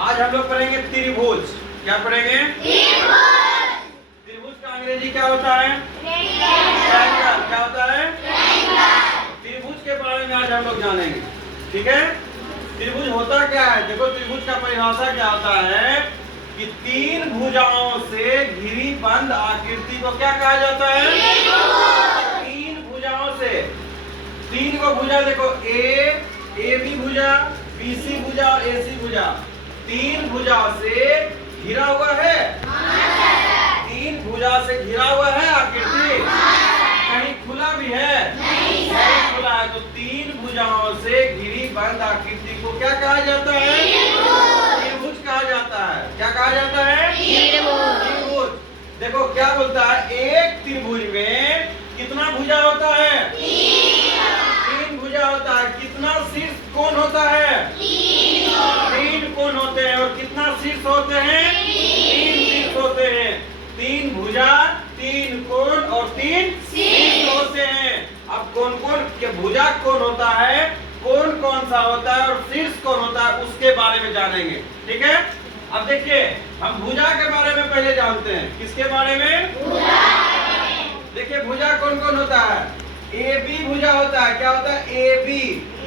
आज हम लोग पढ़ेंगे त्रिभुज। क्या पढ़ेंगे? त्रिभुज का अंग्रेजी क्या होता है? ट्रायंगल। क्या होता है? त्रिभुज के बारे में आज हम लोग जानेंगे। ठीक है, त्रिभुज होता क्या है? देखो, त्रिभुज का परिभाषा क्या होता है कि तीन भुजाओं से घिरी बंद आकृति को क्या कहा जाता है? तीन भुजाओं से। तीन को भुजा देखो, ए बी भुजा, बी सी भुजा और ए सी भुजा। तीन भुजा से घिरा हुआ है। तीन भुजा से घिरा हुआ है आकृति। कहीं खुला भी है? नहीं खुला है। तो तीन भुजाओं से घिरी बंद आकृति को क्या कहा जाता है? त्रिभुज कहा जाता है। क्या कहा जाता है? त्रिभुज। देखो क्या बोलता है, एक त्रिभुज में कितना भुजा होता है? तीन भुजा होता है। कितना शीर्ष कोण होता है? तीन कोण होते हैं। और कितना शीर्ष होते हैं? तीन शीर्ष होते हैं। तीन भुजा, तीन कोण और तीन शीर्ष होते हैं। अब कौन कौन के भुजा कौन होता है, कौन कौन सा होता है और शीर्ष कौन होता है, उसके बारे में जानेंगे। ठीक है, अब देखिए, हम भुजा के बारे में पहले जानते हैं। किसके बारे में? देखिए, भुजा कौन कौन होता है? ए बी भुजा होता है। क्या होता है? ए बी,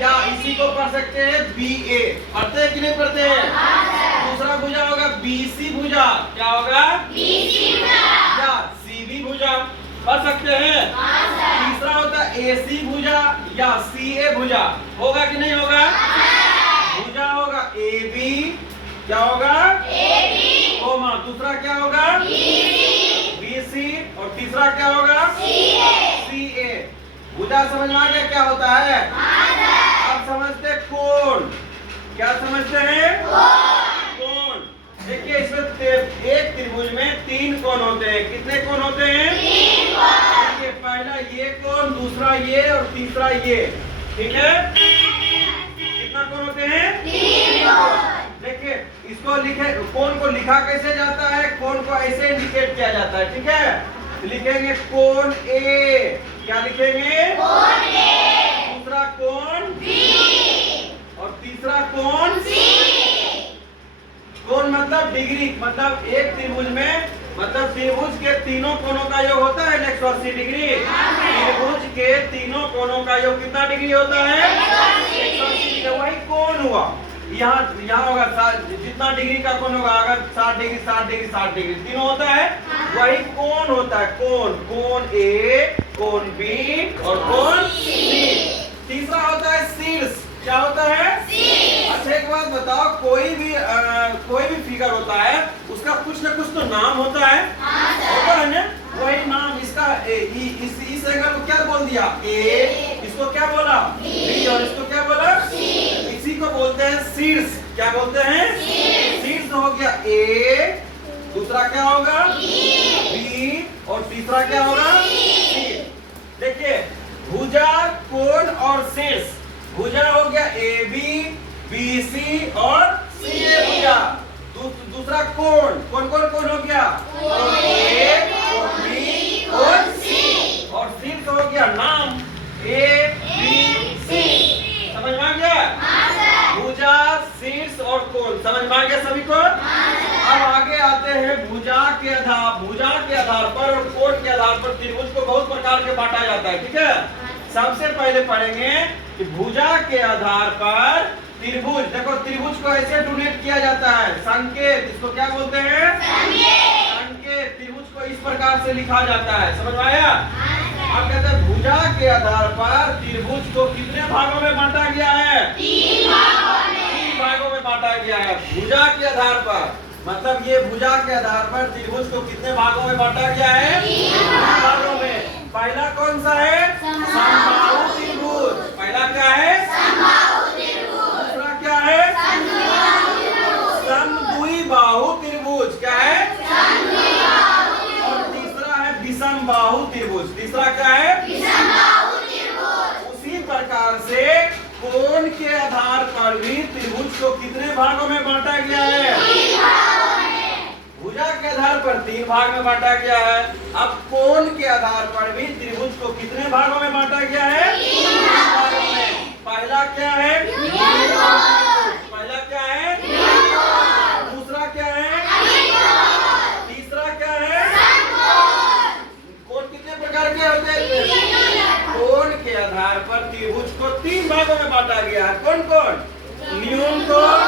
या इसी को पढ़ सकते हैं बी ए। पढ़ते हैं कि नहीं पढ़ते हैं? दूसरा भुजा होगा बी सी भुजा। क्या होगा? या सी बी भुजा। पढ़ सकते हैं? तीसरा होता है ए सी भुजा या सी ए भुजा। होगा कि नहीं होगा? भुजा होगा ए बी। क्या होगा? कोमा। दूसरा क्या होगा? B C. और तीसरा क्या होगा? सी ए। भुजा समझ में आ गया क्या होता है? अब समझते कोण। क्या समझते हैं? कोण। देखिए, इसमें एक त्रिभुज में तीन कोण होते हैं। कितने कोण होते हैं? देखिए, पहला ये कोण, दूसरा ये और तीसरा ये। ठीक है, कितना कोण होते हैं? देखिए, इसको लिखे, कोण को लिखा कैसे जाता है? कोण को ऐसे इंडिकेट किया जाता है। ठीक है, लिखेंगे कोण ए। क्या लिखेंगे? कोण ए। दूसरा कोण बी और तीसरा कोण सी। कोण मतलब डिग्री, मतलब एक त्रिभुज में, मतलब त्रिभुज के तीनों कोणों का योग होता है 180 डिग्री। त्रिभुज के तीनों कोणों का योग कितना डिग्री होता है? 180 डिग्री। वही कोण हुआ। यहाँ होगा जितना डिग्री का कोण होगा, अगर 60 डिग्री 60 डिग्री 60 डिग्री तीनों होता है, वही कोण होता है। कोण, कोण ए, कोण बी और कोण सी। तीसरा होता है शीर्ष। क्या होता है? अच्छा, एक बात बताओ, कोई भी फिगर होता है, उसका कुछ ना कुछ तो नाम होता है। होता है ना? वही नाम इसका इस एंगल को क्या बोल दिया? ए। इसको क्या बोला? बी। और इसको क्या बोला? इसी को बोलते हैं शीर्ष। क्या बोलते हैं? शीर्ष हो गया ए, दूसरा क्या होगा? बी और तीसरा क्या होगा? सी। देखिए, भुजा, कोण और शीर्ष। भुजा हो गया ए बी, बी सी और सी ए भुजा। दूसरा कोण, कौन कौन कोण हो गया? कोण ए, कोण बी, कोण सी। और शीर्ष हो गया नाम ए बी सी। समझ में आ गया? भुजा, शीर्ष और कोण समझ में आ गया सभी को? अब आगे आते हैं भुजा के आधार पर और कोण के आधार पर त्रिभुज को बहुत प्रकार के बांटा जाता है। ठीक है, सबसे पहले पढ़ेंगे कि भुजा के आधार पर त्रिभुज। देखो, त्रिभुज को ऐसे डोनेट किया जाता है, संकेत। इसको क्या बोलते हैं? संकेत। त्रिभुज को इस प्रकार से लिखा जाता है। समझ में आया? अब कहते हैं भुजा के आधार पर त्रिभुज को कितने भागों में बांटा गया है? 3 भागों में बांटा गया है। भुजा के आधार पर, मतलब ये भुजा के आधार पर त्रिभुज को कितने भागों में बांटा गया है? 3 भागों में। पहला कौन सा है? समबाहु त्रिभुज। पहला क्या है? दूसरा क्या है? समद्विबाहु त्रिभुज। क्या है? और तीसरा है विषमबाहु त्रिभुज। तीसरा क्या है? उसी प्रकार से कोण के आधार पर भी त्रिभुज को कितने भागों में बांटा गया है? भुजा के आधार पर 3 भाग में बांटा गया है। अब कोण के आधार पर भी त्रिभुज को कितने भागों में बांटा गया है? 3 भागों में। पहला क्या है? पहला क्या है? कौन कौन? न्यून कोण,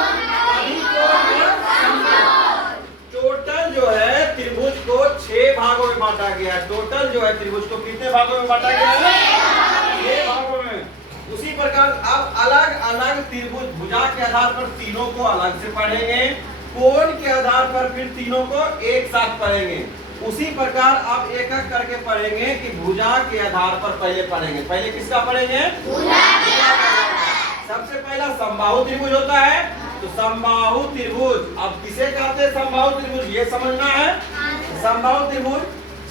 अधिकोण और समकोण। टोटल जो है त्रिभुज को 6 भागों में बांटा गया है। टोटल जो है त्रिभुज को कितने भागों में बांटा गया है? 6 भागों में। उसी प्रकार अब अलग अलग त्रिभुज भुजा के आधार पर तीनों को अलग से पढ़ेंगे, कोण के आधार पर फिर तीनों को एक साथ पढ़ेंगे। उसी प्रकार अब एक एक करके पढ़ेंगे कि भुजा के आधार पर पहले पढ़ेंगे। पहले किसका पढ़ेंगे? सबसे पहला समबाहु त्रिभुज होता है, तो समबाहु त्रिभुज। अब किसे कहते हैं समबाहु त्रिभुज, ये समझना है। समबाहु त्रिभुज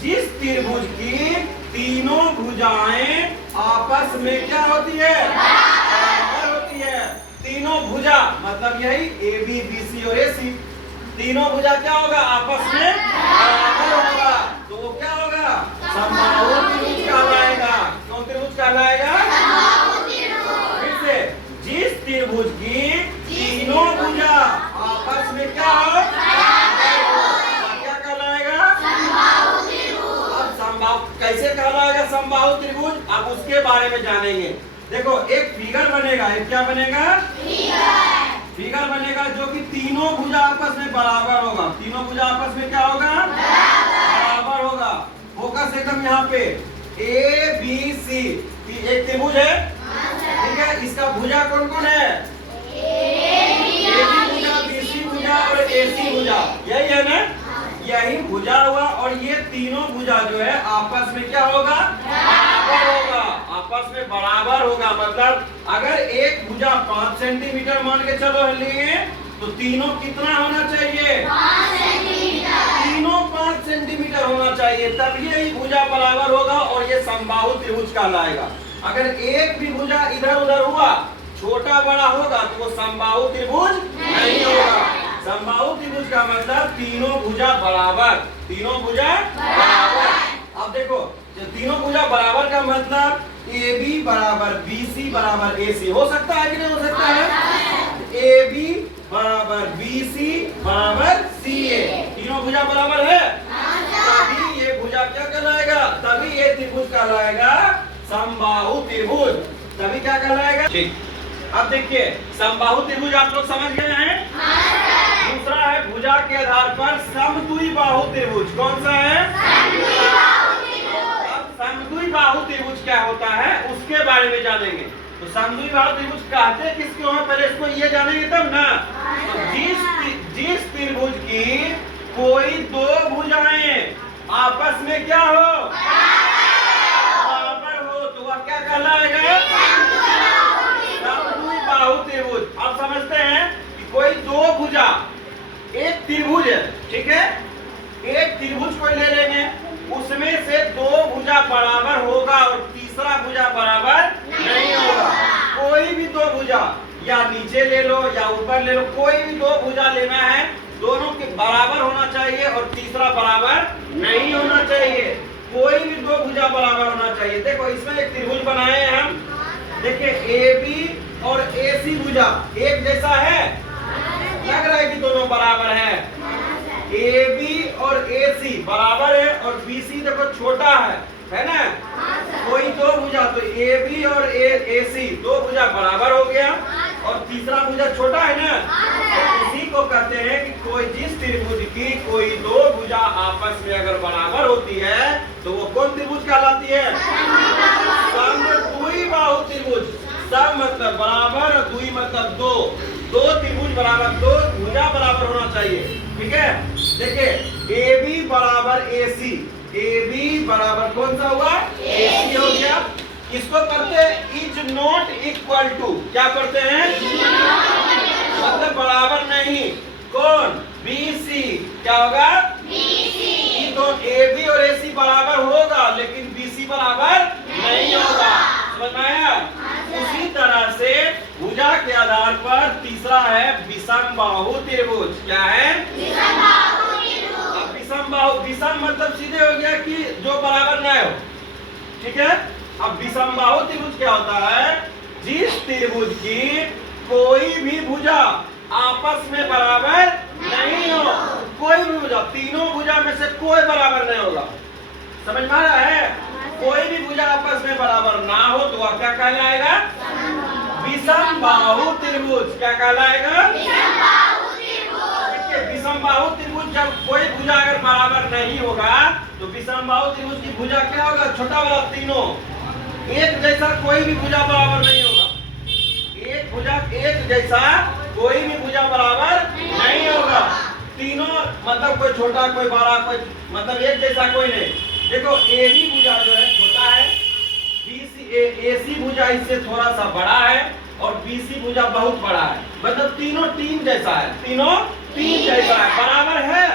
जिस त्रिभुज की तीनों भुजाएं आपस में क्या होती है? बराबर होती है। तीनों भुजा मतलब यही ए बी बी सी और ए सी, तीनों भुजा क्या होगा? आपस में बराबर होगा, तो वो क्या होगा? समबाहु त्रिभुज कहलाएगा। कौन त्रिभुज कहलाएगा? फिर से, जिस त्रिभुज की तीनों भुजा आपस में क्या हो? क्या कहलाएगा? अब समबाहु कैसे कहलाएगा समबाहु त्रिभुज? अब उसके बारे में जानेंगे। देखो एक फिगर बनेगा, एक क्या बनेगा? फिगर बनेगा जो कि तीनों भुजा आपस में बराबर होगा। तीनों भुजा आपस में क्या होगा? बराबर होगा। फोकस एकदम यहाँ पे, ए बी सी एक त्रिभुज है, ठीक है। इसका भुजा कौन कौन है? ए बी भुजा, बी सी भुजा और ए सी भुजा, यही है ना? यही भुजा हुआ। और ये तीनों भुजा जो है आपस में क्या होगा? बराबर होगा, आपस में बराबर होगा। मतलब अगर एक भुजा 5 सेंटीमीटर मान के चलो लिए, तो तीनों कितना होना चाहिए? 5 सेंटीमीटर। तीनों 5 सेंटीमीटर होना चाहिए, तब ये भुजा बराबर होगा और ये समबाहु त्रिभुज कहलाएगा। अगर एक भी भुजा इधर उधर हुआ, छोटा बड़ा होगा, तो वो समबाहु त्रिभुज नहीं होगा। समबाहु त्रिभुज का मतलब तीनों भुजा बराबर, तीनों भुजा बराबर। अब देखो तीनों भुजा बराबर का मतलब ए बी बराबर बी सी बराबर ए सी हो सकता है कि नहीं हो सकता है? ए बी बराबर बी सी बराबर सी ए, तीनों भुजा बराबर है, तभी ये भुजा क्या कहलाएगा? तभी ये त्रिभुज कहलाएगा समबाहु त्रिभुज। तभी क्या कहलाएगा? ठीक। अब देखिए समबाहु त्रिभुज आप लोग समझ गए हैं। दूसरा है भुजा के आधार पर समद्विबाहु त्रिभुज। कौन सा है? अब समद्विबाहु त्रिभुज क्या होता है उसके बारे में जानेंगे। तो समद्विबाहु त्रिभुज कहते किसको है, पहले इसको ये जानेंगे तब ना। तो जिस त्रिभुज की कोई दो भुजाएं आपस में क्या हो? बराबर हो, तो वह क्या कहलाएगा? समद्विबाहु त्रिभुज। अब समझते हैं कि कोई दो भुजा, एक त्रिभुज है, ठीक है। एक त्रिभुज को ले लेंगे, उसमें से दो भुजा बराबर होगा और तीसरा भुजा बराबर नहीं होगा। कोई भी दो भुजा, या नीचे ले लो या ऊपर ले लो, कोई भी दो भुजा लेना है, दोनों के बराबर होना चाहिए और तीसरा बराबर नहीं होना चाहिए। कोई भी दो भुजा बराबर होना चाहिए। देखो इसमें एक त्रिभुज बनाए हैं हम, देखिए ए बी और ए सी भुजा एक जैसा है, लग रहा है कि दोनों बराबर है। ए बी और ए सी बराबर है और बी सी देखो छोटा है ना? कोई दो भुजा, तो ए बी और ए सी दो भुजा बराबर हो गया और तीसरा भुजा छोटा है ना, तो इसी को कहते हैं कि कोई जिस त्रिभुज की कोई दो भुजा आपस में अगर बराबर होती है तो वो कौन त्रिभुज कहलाती है? समद्विबाहु त्रिभुज। सम मतलब बराबर और द्वि मतलब दो, दो त्रिभुज बराबर, दो भुजा बराबर होना चाहिए, ठीक है। देखिए ए बी बराबर ए सी, ए बी बराबर कौन सा हुआ? ए सी हो गया। इसको करते इज नॉट इक्वल टू, क्या करते हैं? मतलब बराबर नहीं। कौन? B C. क्या होगा? BC। तो ए बी और ए सी बराबर होगा लेकिन बी सी बराबर नहीं होगा। समझ में आया? उसी तरह से भुजा के आधार पर तीसरा है विषमबाहु त्रिभुज। क्या है? अब विषमबाहु, विषम मतलब सीधे हो गया कि जो बराबर न हो, ठीक है। अब विषमबाहु त्रिभुज क्या होता है? जिस त्रिभुज की कोई भी भुजा आपस में बराबर नहीं हो, कोई भी भुजा, तीनों भुजा में से कोई बराबर नहीं होगा। समझ में आ रहा है? कोई भी भुजा आपस में बराबर ना हो तो वह क्या कहलाएगा? विषम बाहु त्रिभुज क्या कहलाएगा? विषम बाहु त्रिभुज जब कोई भुजा अगर बराबर नहीं होगा तो विषम बाहु त्रिभुज की भुजा क्या होगा? छोटा वाला तीनों एक जैसा कोई भी भुजा बराबर नहीं होगा। एक भुजा एक जैसा कोई भी भुजा बराबर नहीं होगा। तीनों मतलब कोई छोटा कोई बड़ा कोई मतलब एक जैसा कोई नहीं। देखो AB भुजा जो है छोटा है, AC भुजा इससे थोड़ा सा बड़ा है और BC भुजा बहुत बड़ा है। मतलब तीनों तीन जैसा है, तीनों तीन जैसा है, बराबर है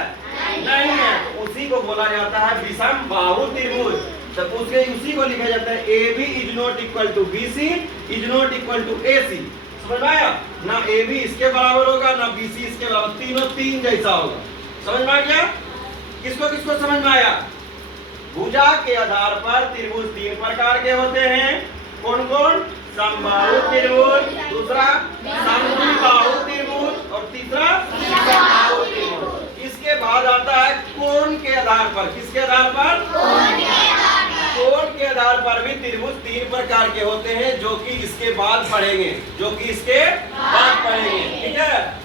नहीं है। उसी को बोला जाता है विषम बाहु त्रिभुज। तब उसके उसी को लिखा जाता है AB is not equal to BC is not equal to AC। समझ में आया? ना AB इसके बराबर होगा ना BC इसके बराबर, तीनों तीन जैसा होगा। समझ में आ गया? किसको किसको समझ में आया? भुजा के आधार पर त्रिभुज तीन प्रकार के होते हैं। कौन कौन? समबाहु त्रिभुज, दूसरा समद्विबाहु त्रिभुज और तीसरा समबाहु त्रिभुज। इसके बाद आता है कोण के आधार पर। किसके आधार पर? कोण के आधार पर भी त्रिभुज तीन प्रकार के होते हैं, जो कि इसके बाद पढ़ेंगे, ठीक है।